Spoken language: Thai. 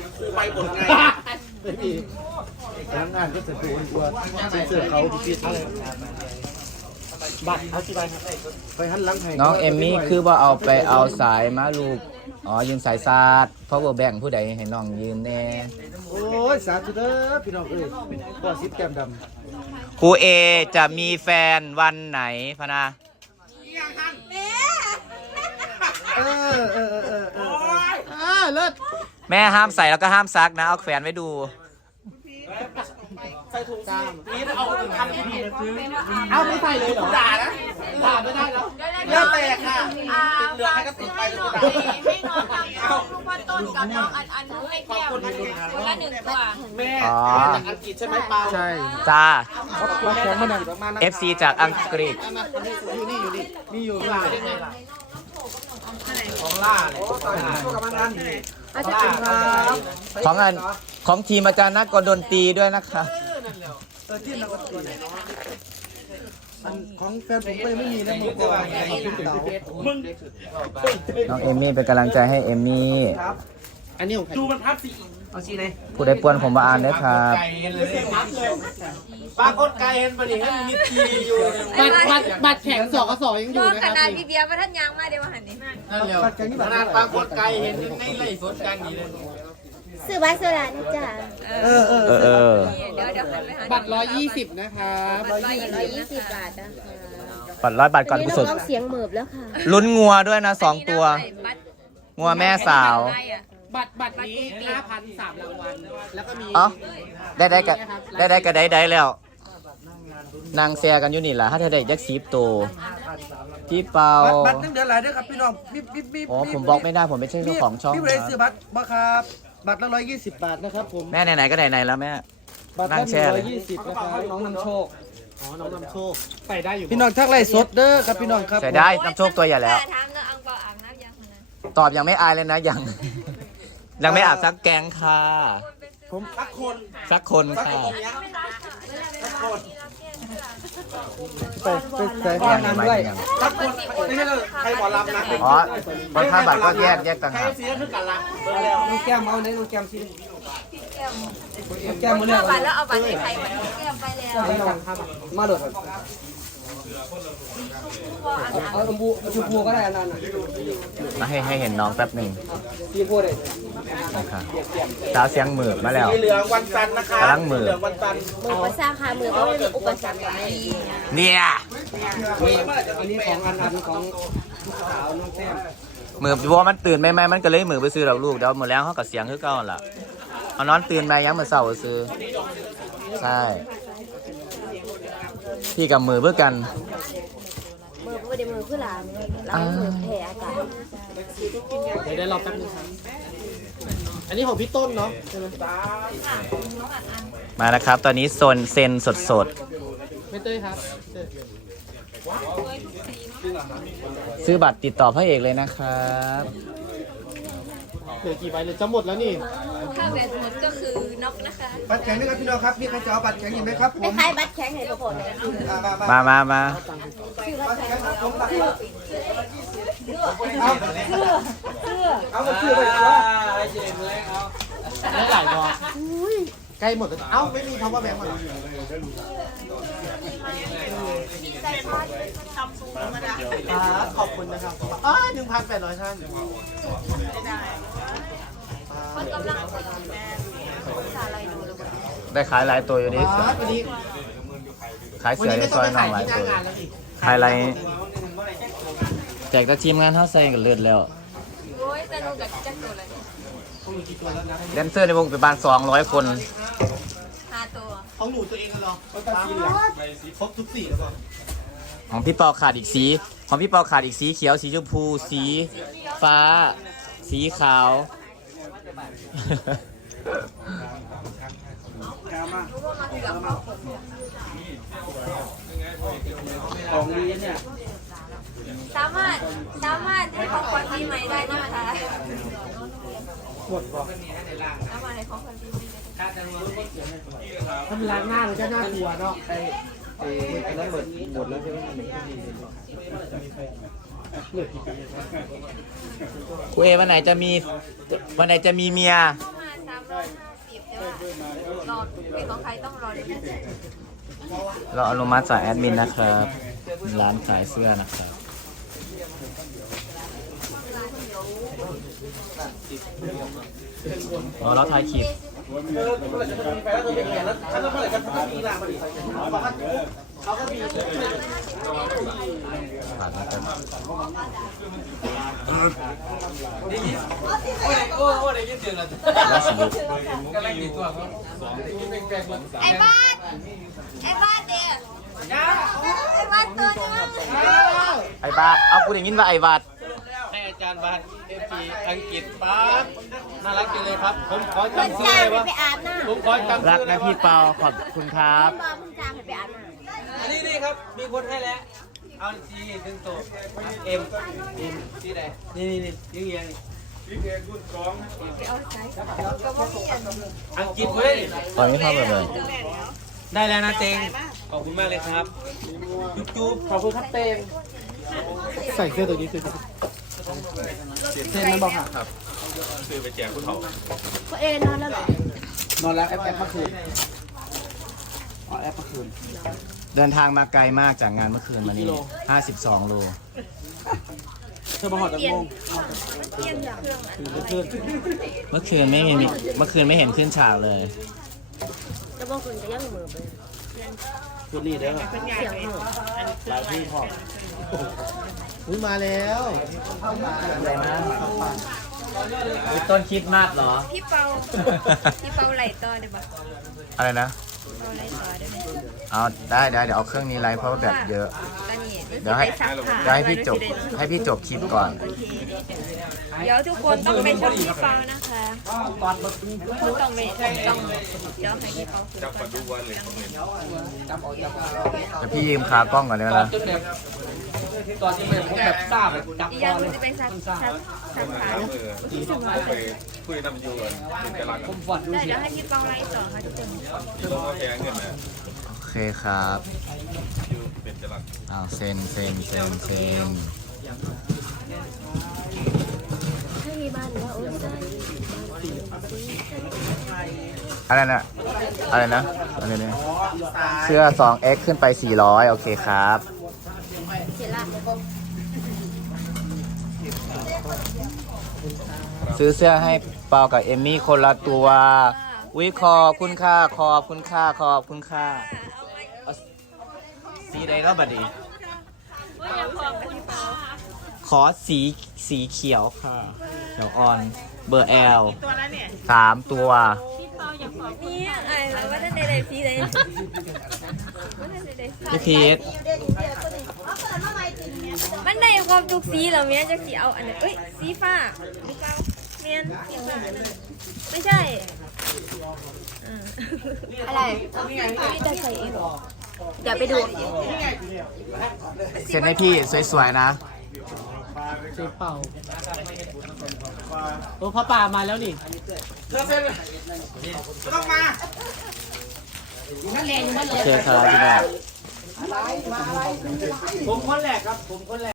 ครูไปหมดไงไม่มีทำงานก็เสร็จตัวตัวเสื้อเขาที่อะไรบัตรเขาที่ไปไปหันหลังให้น้องเอมมี่คือว่าเอาไปเอาสายมาลูกอ๋อยืมสายซาดเพราะว่าแบ่งผู้ใดให้น้องยืมแน่โอ้ยสาธุเด้อพี่น้องเอ้ยก็ซิปแก้มดำครูเอจะมีแฟนวันไหนพะนะเลิศแม่ห้ามใส่แล้วก็ห้ามซักนะเอาแขวนไว้ดูใส่ถุงซีนี่เอาทำที่เอาไม่ใส่เลยเหรอด่านะด่าไม่ได้แล้วเลือดแตกค่ะติดเหลืองให้ก็ติดไปเลยด่าให้น้องทำลูกพ่อต้นกับน้องอันให้แก้วคนละ1 ตัวแม่จากอังกฤษใช่ไหมเปาใช่จ้ามาแข็งมาหน่อย FC จากอังกฤษอยู่นี่อยู่นี่มีอยู่ล่าของล่าเลยกับมันนั่นอาจารย์ครับของทีมอาจารย์นักกลดนตรีด้วยนะคะที่เราของแฟนผมก็ยังไม่มีนะมึงก่อนมึงน้องเอมมี่เป็นกำลังใจให้เอมมี่อันนี้ของดูมันพับสิเอาสีไหนผู้ใดป่วนผมมาอ่านด้วยครับไก่เห็นเลยพับเลยปลาโคตรไก่เห็นปะดิให้มีทีอยู่บัตรแข็ง2 ยังอยู่นะขครับนาดพี่เบียร์มาท่านยางมาเดี๋ยวหันนี่นั่นแหละขนาดปลาโคตรไก่เห็นในไล่สดกันนี่เลยซื้อบัตรโซดานี่จ้ะเออเดี๋ยวหันไปหาบัตร120นะครับ 120 บาทนะคะปัด100 บาทก่อนกุศลน้องเสียงเหมือบแล้วค่ะลุ้นงัวด้วยนะ2 ตัว งัวแม่สาวบัตรนี้ 5,003 รางวัลแล้วก็มีเอ๋อได้ก็ได้แล้ว นางแซกันอยู่นี่ล่ะถ้าเธอได้ยักษ์10 ตัวพี่เปาบัตรนึงเดือนหลายด้วยครับพี่น้องมีอ๋อผมบอกไม่ได้ผมไม่ใช่เจ้าของช่องพี่คบริรับษัทบัตรบ่ครับบัตรละ120 บาทนะครับผมแม่ไหนๆก็ไหนๆแล้วแม่บัตรนั่ละงแช่เลย 120นะครับน้องนำโชคน้องนำโชคใส่ได้อยู่พี่น้องทักไล่สดเด้อครับพี่น้องครับใส่ได้น้ำโชคตัวใหญ่แล้วถามเรื่องอังเปาอ่างน้ำยังนะตอบยังไม่อายเลยนะยัง ยังไม่อาบซักแกงค่ะผมสักคนสักคนค่ะใส่ยังไม่ด้วยสักคนไม่ใช่ใครหมอลำนะอ๋อคนค่าบัตรก็แยกต่างใครหากเสียคือกันละเบิ่งแล้วน้องแก้มเอาไหนน้องแก้มสิน้องแก้มมาเรื่อยบัตรแล้วเอาบัตรให้ใครมันแก้มไปแล้วมาเลยเอาชมพูก็ได้อันนั้นมาให้เห็นน้องแป๊บหนึ่งพี่พูดเลยนะคะสาวเสียงหมือมาแล้วสีเหลืองวันจันทร์นะคะกำลังมือเหลืองวันจันทร์มือประสาค่ะมือก็ไม่มีอุปสรรคอะไรเนี่ยอันนี้ของอันของลูกสาวน้องแก้มมือบัวมันตื่นไหมมันก็เลยมือไปซื้อเราลูกเดี๋ยวหมดแล้วเขากับเสียงคือเก่าล่ะเอานอนตื่นมายังมือเสาร์ซื้อใช่พี่กับมือเพื่อกันมือไม่ได้มือเพื่อหลานล้างมือแผลอากาศเดี๋ยวรอแป๊บนึงครับอันนี้ของพี่ต้นเนาะใช่ไหมมานะครับ ตอนนี้โซนเซนสดไม่เต้ยครับๆซื้อบัตรติดต่อพระเอกเลยนะครับเหลือกี่ใบเลยจะหมดแล้วนี่ถ้าแบตหมดก็คือนกนะคะบัตรแข็งนะครับพี่น้องครับพี่ใครจะเอาบัตรแข็งอยู่ไหมครับผมคล้ายๆบัตรแข็งให้ทุกคนมาคือบัตรแข็งเอามาชื่อไปแล้วหลายรอบใกล้หมดแล้วเอ้าไม่มีคำว่าแบงค์มาหรอขอบคุณนะครับ1,800 ท่านคนกำลังสาอะไรดูหรือเปล่าได้ขายหลายตัวอยู่นี่วันนี้ขายเสือได้ซอยน้องหลายตัวขายอะไรแจกแต่ทีมงานเท่าใส่กันเลือดแล้วโอ้ยแต่หนูกับจักรตัวเลยแดนเซอร์ในวงเป็นประมาณ200 คน 5 ตัวของหนูตัวเองเหรอครบทุกสีแล้วป่ะของพี่เปาขาดอีกสี ของพี่เปาขาดอีกสีเขียวสีชมพูสีฟ้า สีขาวของดีเนี่ยสามารถให้ของขวัญปีใหม่ได้นะคะหมดป่ะสามารถให้ของขวัญปีใหม่ได้ถ้ามันล้างหน้ามันจะน่ากลัวเนาะอันนั้นหมดแล้วใช่ไหมครูเอวันไหนจะมีเมียเข้ามาเป็นของใครต้องรอดูเราอนุมัติจากแอดมินนะครับ ร้านขายเสื้อนะครับเราถ่ายคลิปผ่านนะครับโอ้โหได้ยินเสียงแล้วล่าสุดกำลังดีตัวครับไอ้บ้านไอ้บ้านเด็กไอ้บ้านตัวนี้มั้งไอ้บาทเอากูได้ยินว่าไอ้บาทให้อาจารย์บาทFPอังกฤษปั๊บน่ารักจังเลยครับผมขอเพิ่งจำชื่อจ้างเลยว่าไปอาบน้ำผมขอจำรักชื่อเลนะยพี่เปาขอบคุณครับเพิ่งจ้างไปอาบน้ำอันนี้นี่ครับมีคนให้แล้วเอาซีดึงตัวเอ็มซีไหนนี่ยิงเอียงอังกฤษเว้ยตอนนี้เข้าแบบเลยได้แล้วนะเตงขอบคุณมากเลยครับจุ๊บขอบคุณครับเตงใส่เสื้อตัวนี้คือเส้นมันบอกหักครับพ่อเอนอนแล้วเหรอนอนแล้วแอปเมื่อคืนอ๋อแอปเมื่อคืนเดินทางมาไกลมากจากงานเมื่อคืนมานี่52 โลเธอมาหอดตะโมงเที่ยงอย่างเครื่องอันคืนเมื่อคืนไม่เห็นขึ้นฉากเลยจะบอกคุณจะย่างมือไปคืนรีดเด้อเสียงเหรอหลายที่พออุ้ยมาแล้วอะไรนะต้นคิดมากเหรอพี่เปาพี่เปาไหลต่อได้ปะอะไรนะเปาไหลต่อได้ไหมเอาได้เดี๋ยวเอาเครื่องนี้ไลฟ์เพราะว่าแบบเยอะตอนนี้เดี๋ยวให้พี่จบคลิปก่อนโอเคเดี๋ยวทุกคนต้องไปชมพี่เปานะคะต้องไปต้องเดี๋ยวให้พี่เปาคุยก่อนเดี๋ยวพี่ยืมคากล้องก่อนได้ไหมตอนล่ะจนแบบตอนที่แบบผมแบบทราบดับอีกคอย่าอง เลยจะไปซักขาที่สมองคุยนำอยู่กันเป็นกำลังผมฝันดูได้สิเดี๋ยวให้พี่เปาไลฟ์ต่อค่ะทุกคนที่ต้องมาแพงเงินนะโอเคครับอยู่เป็นกำลังอ้าวเซ็นให้มีบ้านว่าโอ้ได้อะไรนะอะไรนะเสื้อ 2X ขึ้นไป 400 โอเคครับเสร็จละซื้อเสื้อให้เปากับเอมมี่คนละตัววิขอบคุณค่าสีใดก็บัดดีขอสีเขียวค่ะเขียวอ่อนเบอร์ L 3 ตัวนี่ไอ้เราว่าท่านใดๆสีใดพี่พีทมันได้ความทุกสีเหรอเมียจะสีเอาอันนี้เอ้ยสีฟ้าหรือเปล่าเมียนไม่ใช่อะไรพี่จะใส่เองเดี๋ยวไปดูเซ็นให้พี่สวยๆนะเจ๊เป่าโอ้พ่อป่ามาแล้วนี่ต้องมาโอเคครับพี่แม่ผมคนแรกครับผมคนแรก